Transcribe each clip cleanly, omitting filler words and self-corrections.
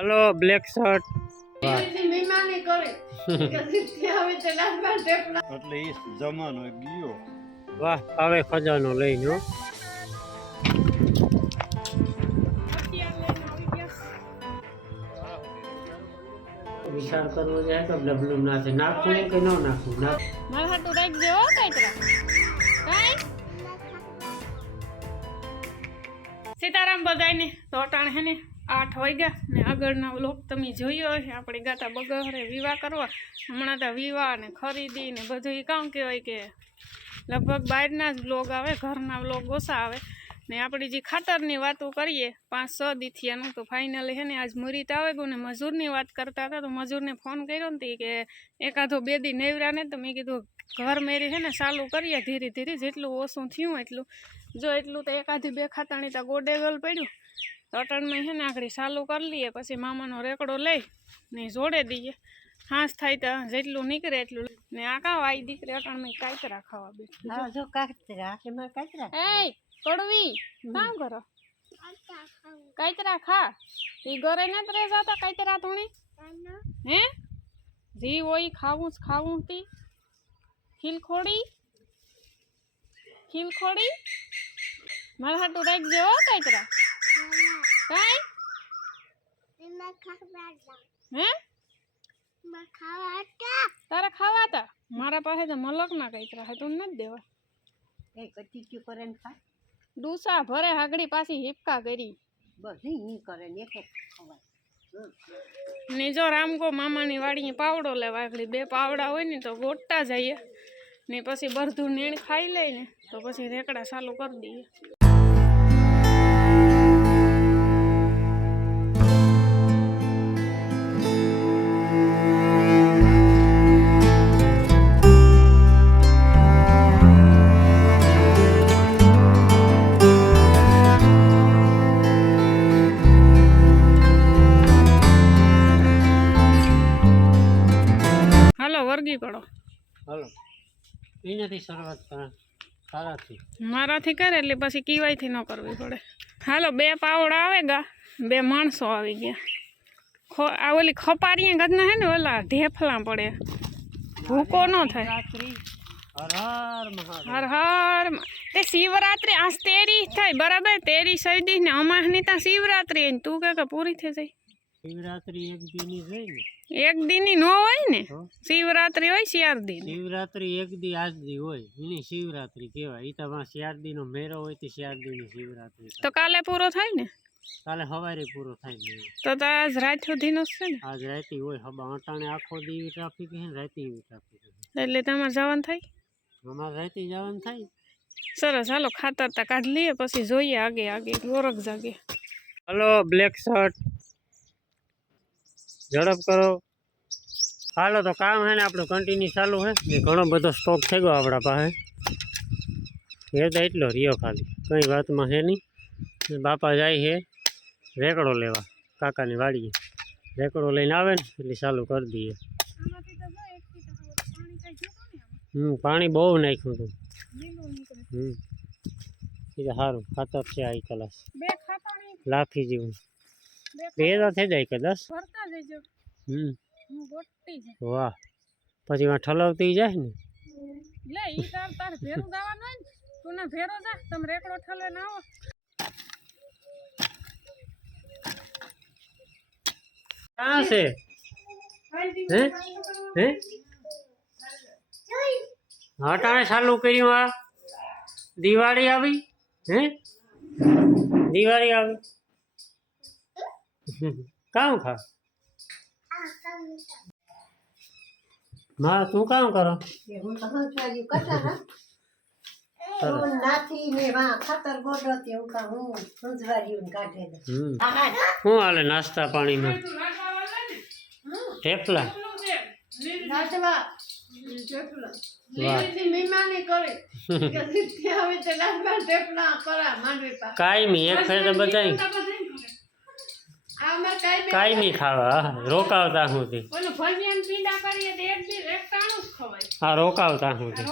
Hello black shirt એટલે એ જમાનો ગયો वाह આવે ખજાનો લઈને હો વિચાર કરવો જાય તો ડબલું નાખે નાખવું કે ન નાખવું નાખ મારા હાટુ રાખજો કાઈતરા કાઈ સીતારામ બધાયને તો અટાણે હે ને 8 વાગ્યા ને આગળના વ્લોગ તમે જોયો હશે આપણે ગાતા બગહરે વિવાહ કરવા હમણાં તો વિવાહ ને ખરીદી ને બધું ઈ કામ કહેવાય કે લગભગ બહારના જ વ્લોગ આવે ઘરના વ્લોગ ઓછા આવે ને આપણી જે ખાતરની વાતો કરીએ 5-6 દીથિયાનું તો ફાઇનલી હે ને આજ મુરીત આવે ગયું ને મજૂરની વાત કરતા હતા તો મજૂરને ફોન કર્યો ને કે એકાદો 2 દી નેવરા ને તો મેં કીધું ઘર મેરી હે ને ચાલુ કરીએ ધીરે ધીરે જેટલું ઓછું થયું એટલું જો એટલું તો એકાદી 2 ખાતાણી તો ગોડેગલ પડ્યું તો અટણમાં હે ને આગળ ચાલુ કરી લઈએ પછી મામાનો રેકડો લઈ ને જોડે દઈએ હાંસ થાય તો જેટલું નીકળે એટલું ને આ કાં આઈ દીકરી અટણમાં કાંતરા ખાવા બેઠી જો કાતરા એમાં કાતરા એ કડવી કામ કરો કાંતરા ખા ઈ ઘરે ન રહે જાતા કાંતરા ધૂણી હે જી હોય ખાવું તી ખીલખોડી મારા હાટુ રાખજો કાંતરા કાઈ હે તારા ખાવા તા મારા પાસે તો મલક ના કાંતરા હે તું નથી દેવા એ કટીક્યું કરે ને ખા ડૂસા ભરે હાગડી પાછી હિપકા કરી બધી ઈ કરે ને એક ખવાય ને જો રામકો મામાની વાડીએ પાવડો લેવા આગળ 2 પાવડા હોય ને તો ગોટતા જઈએ ને પછી બરધું નીણ ખાઈ લઈને તો પછી રેકડા ચાલુ કરી દઈએ વર્ગી પડો હાલો એનાથી શરૂઆત કરા સારાથી મારાથી કરે એટલે પછી કીવાયથી ન કરવી પડે હાલો 2 પાવડા આવે ગા 2 માણસો આવી ગયા આ ઓલી ખપારીએ ગદના હે ને ઓલા ઢેફલા પડે ભૂકો ન થાય હર હર તે શિવરાત્રી આજ તેરી થાય બરાબર તેરી સદી ને અમાહની તા શિવરાત્રી તું કે પૂરી થઈ જાય શિવરાત્રી એક દીની છે ને એક દીની નો હોય ને શિવરાત્રી હોય 4 દી શિવરાત્રી એક દી આજ દી હોય એની શિવરાત્રી કહેવાય ઈ તો 4 દીનો મેરો હોય તો 4 દીની શિવરાત્રી તો કાલે પૂરો થાય ને કાલે સવારે પૂરો થાય ને તો આજ રાત સુધીનો છે ને આજ રાતી હોય હબા અટાણે આખો દી ટ્રાફિક હે ને રાતી ટ્રાફિક એટલે તમારે જવાનું થાય અમારે રાતી જવાનું થાય સરસ હાલો ખાતર તા કાઢ લઈએ પછી જોઈએ આગે ગોરખ જાગે હલો બ્લેક શર્ટ ઝડપ કરો હાલો તો કામ હે ને આપણું કન્ટિન્યુ ચાલુ હે ને ઘણો બધો સ્ટોક થઈ ગયો આપણા પાસે એ તો એટલો રહ્યો ખાલી કંઈ વાતમાં છે નહીં બાપા જાય છે રેકડો લેવા કાકાની વાડીએ રેકડો લઈને આવે ને એટલે ચાલુ કરી દઈએ પાણી બહુ નાખ્યું હતું એ તો સારું ખાતર છે આ કલાસ લાખી જેવું 2 તો થઈ જાય કદાચ વાહ પછી એમાં ઠલવતી જાય ને લે ઈ તાર ભેરું દાવાનું હોય ને તું ના ભેરો જા તમે રેકડો ઠલવે ના આવો ક્યાં છે હે હટાણે ચાલુ કર્યું આ દિવાળી આવી હે દિવાળી આવી કામ ખા માં તું કામ કરો હું તો હંચવાજી કટારા તો નાથી ને વા ખાતર ગોડોતી હું કા હું હંચવાજી કાઢે દે શું હાલે નાસ્તા પાણીમાં ઠેપલા નાચવા કાયમી એક ફેર તો બધાય કાયમી ખાવા રોકાવતા સુધી હા રોકાવતા સુધી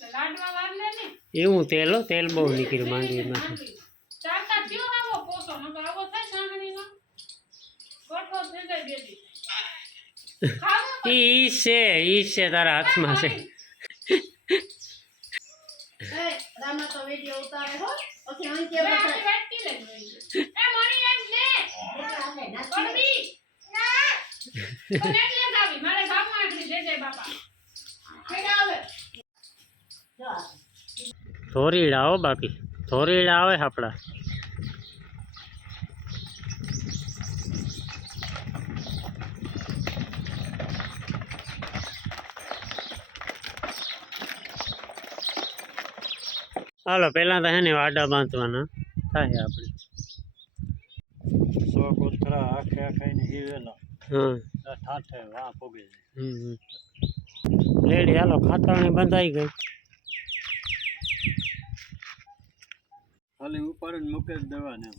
લાડવા વાર લે ને એવું તેલ હો, તેલ બહુ નીકળ્યું માંડવીમાં. ચારતા થયો આવો પોસો નકર આવો થાય સાંગણીનો ગોઠવો થઈ જાય બેદી ખાવું ઈ છે તારા હાથમાં છે. રામા તો વિડિયો ઉતારે હો પછી અહીં કે લે બતાય વાટકી લે એ મણી આજ લે ગોડવી ના તો લે ગાવી મારે બાપા આટલી દે દે બાપા કેડા આવે ધોરીડા હો બાકી, ધોરીડા આવે આપડા. હાલો પેલા તો હે ને વાડા બાંધવાના થાય આપણે. સો કોથળા આખે આખાઈને હીવેલા હા ઠાઠે વાં પોગે છે. રેડી હાલો ખાતરણી બંધાઈ ગઈ. ખાલી ઉપાડીને મૂકે જ દેવાને એમ.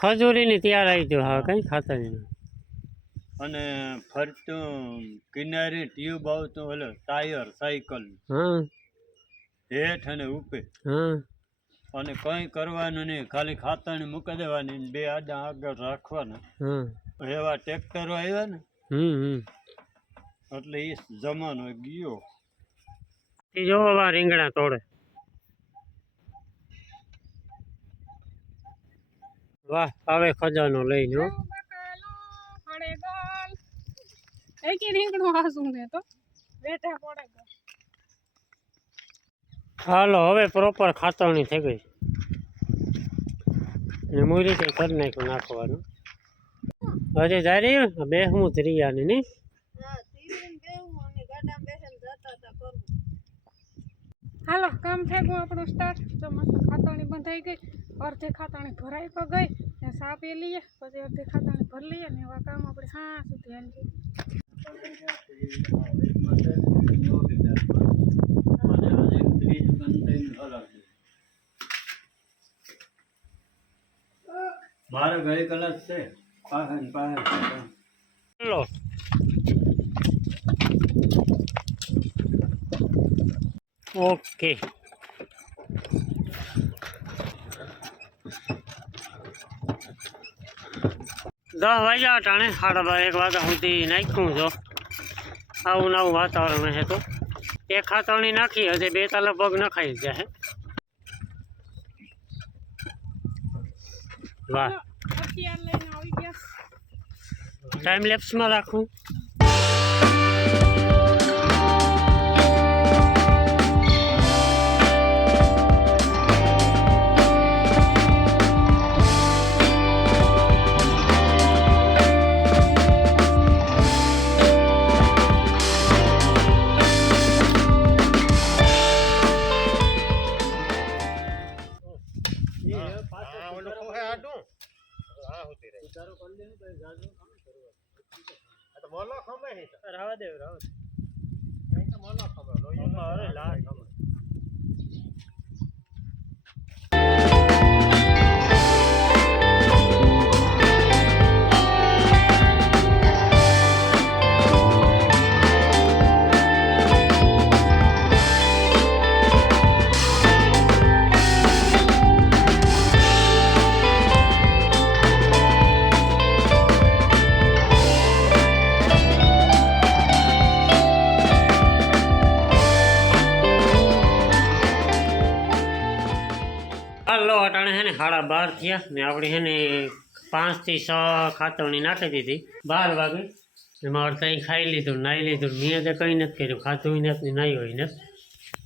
ખજૂરીની તૈયાર આવી ગયો હા કઈ ખાતરની. અને ફરતું કિનારી ટ્યુબ આવતું ઓલો ટાયર સાયકલ હા હેઠ અને ઉપે હા અને કંઈ કરવાનું નહીં, ખાલી ખાતરને મૂકી દેવાની ને બે આડા આગળ રાખવાના. હા એવા ટ્રેક્ટરો આવ્યા ને એટલે એ જમાનો ગયો. એ જોવો વા રીંગણા તોડે. વાહ આવે ખજાનો લઈને હો. બકાલો ફળે ગોલ એકે રીંગણું હાસું ને તો બેઠા પડે ગો હાલો હવે પ્રોપર ખાતરણી થઈ ગઈ. ને મૂરી કઈ કરી નાખ્યું નાખવાનું. હજી જાય રહ્યું બે હું ત્રિયાની નહીં. હાલો કામ થઈ ગયું આપણું સ્ટાર્ટ. તો મસ્ત ખાતરણી બંધાઈ ગઈ, અડધી ખાતરણી ભરાઈ પણ ગઈ ને સા પી લઈએ પછી અડધી ખાતરણી ભરી લઈએ ને એવા કામ આપણે હા સુધી હાલી. મારે ગઈ કલાક છે પાસે ને પાસે. હાલો ઓકે દસ વાગ્યા ટાણે 1:30 વાગ્યા સુધી નાખ્યું જો. આવું નવું વાતાવરણ હે તો એક ખાતરણી નાખી હજી બે તાલા પગ નખાઈ જાય. વાહ અત્યાર લઈને આવી ગયા. ટાઈમ લેપ્સમાં રાખું. રાવા દે હાલો અટાણે હે ને 12:30 થયા ને આપણે હે ને 5 થી 6 ખાતરણી નાખી દીધી 12 વાગે. એમાં અડધા ખાઈ લીધું, નાહી લીધું. મેં તો કંઈ નથી કર્યું, ખાધું નથી, નાહી હોય ને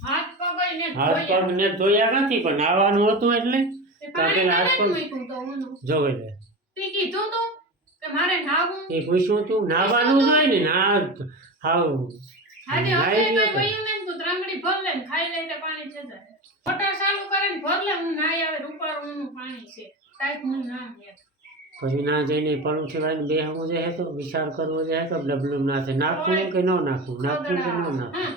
હાથ પગઈને હાથ પગ ને ધોયા નથી પણ નાવાનું હતું એટલે પેલા હાથ પગ જોવે લે. તે કીધું તું કે મારે નાવું એ પૂછ્યું તું નાવાનું જ હોય ને ના હાવ આજે નાહી હવે નતો. કઈ વયું ને તું ત્રાંગડી ભર લે ને ખાઈ લે તે પાણી છે જાય મોટર ચાલુ કરે ને ભર લે હું નાઈ આવે રૂપારું નું પાણી છે ટાઈપ નું નામ યાર પછી ના જઈને પંખી વાળીને બેહવું છે તો વિચાર કરવો છે તો ડબલું ના થાય. નાખવું કે ન નાખવું, નાખવું કે ન નાખવું,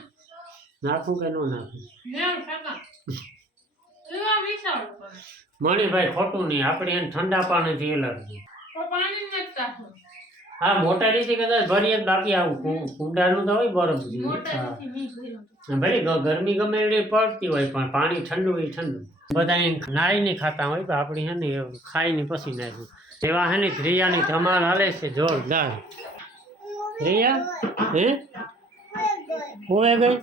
નાખવું કે ન નાખવું. મેળ કાકા એવા વિચારું કરે મણિભાઈ ખોટું નહીં, આપણે એને ઠંડા પાણીથી એલર્જી. તો પાણી નથી તાપું હા મોટા રીતે કદાચ ભરીએ તો બાકી આવું કુંડાનું તો હોય બરફ જેવું. હા ભલે ગરમી ગમે એવી પડતી હોય પણ પાણી ઠંડુ હોય ઠંડુ. બધા એમ નાઈને ખાતા હોય તો આપણી હે ને ખાઈને પછી નાખ્યું એવા હે ને રિયાની ધમાલ હાલે છે જોરદાર. રિયા હે હોવે ગઈ